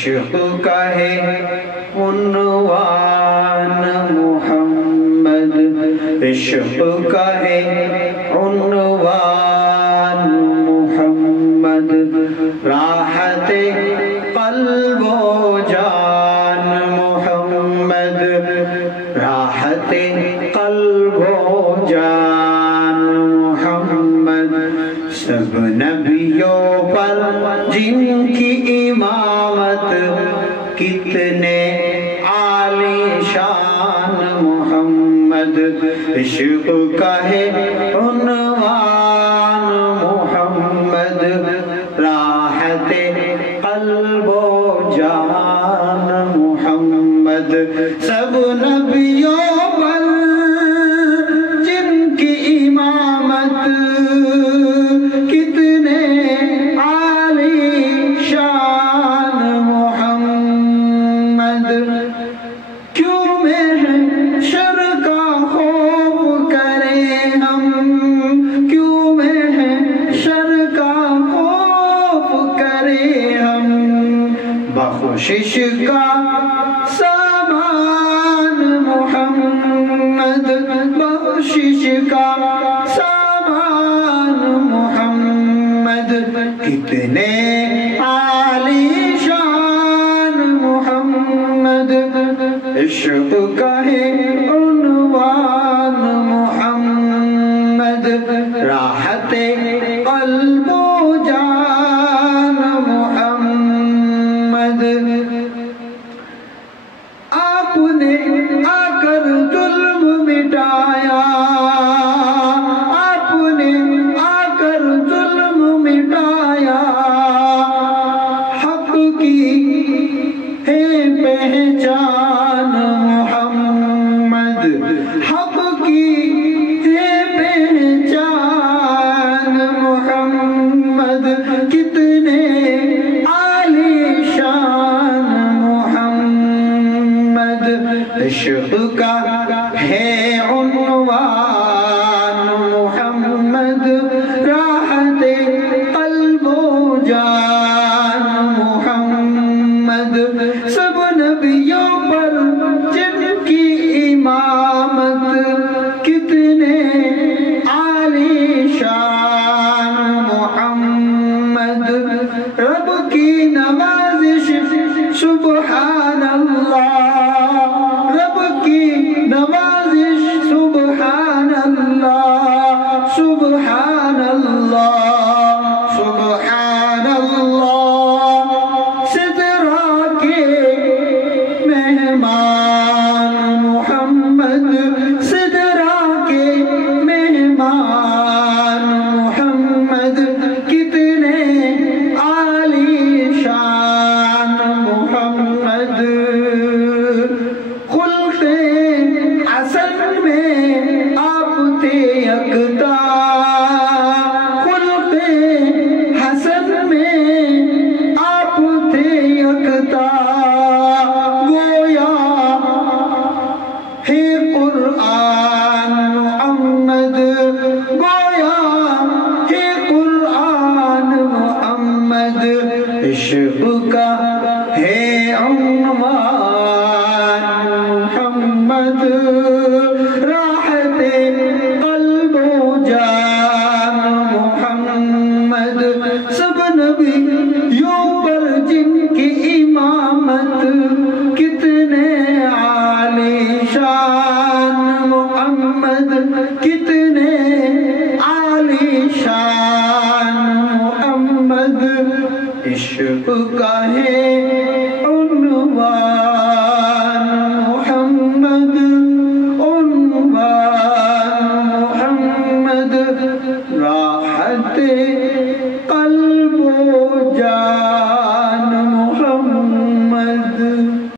عشق کا ہے عنوان محمد، عشق کا ہے عنوان محمد، راحت قلب و جان محمد، راحت قلب و جان محمد، سب نبیوں پر جن کی امامت کتنے عالی شان محمد، عشق کا ہے عنوان محمد، راحت قلب و جان محمد، سب نبیوں پر جن کی امامت کتنے عالی شان محمد، کیوں محشر کا خوف کریں ہم، کیوں محشر کا خوف کریں ہم، بخشش کا سامان محمد، بخشش کا سامان محمد، کتنے عالی شان محمد، عشق کا ہے عنوان محمد، راحت قلب و جان محمد، آپ نے آ کر ظلم مٹایا، آپ نے آ کر ظلم مٹایا، حق کی ہے پہچان محمد، حق کی ہے پہچان محمد، کتنے عالی شان محمد، عشق کا ہے عنوان محمد، راحت قلب و جان محمد، سب نبیوں پر جن کی امامت کتنے عالی شان محمد، رب کی نوازش سبحان اللہ، رب کی نوازش سبحان اللہ، سبحان اللہ، سبحان اللہ، سدرا کے مہمان محمد، سدرا کے مہمان محمد، کتنے عالی شان محمد، خلق حسن میں آپ تھے یکتا، خلق حسن میں آپ تھے یکتا، گویا ہے قرآن محمد، گویا ہے قرآن محمد، عشق کا ہے عنوان محمد، راحت قلب و جان محمد، سب نبیوں پر جن کی امامت کتنے عالی شان محمد، کتنے عالی شان محمد، عشق کا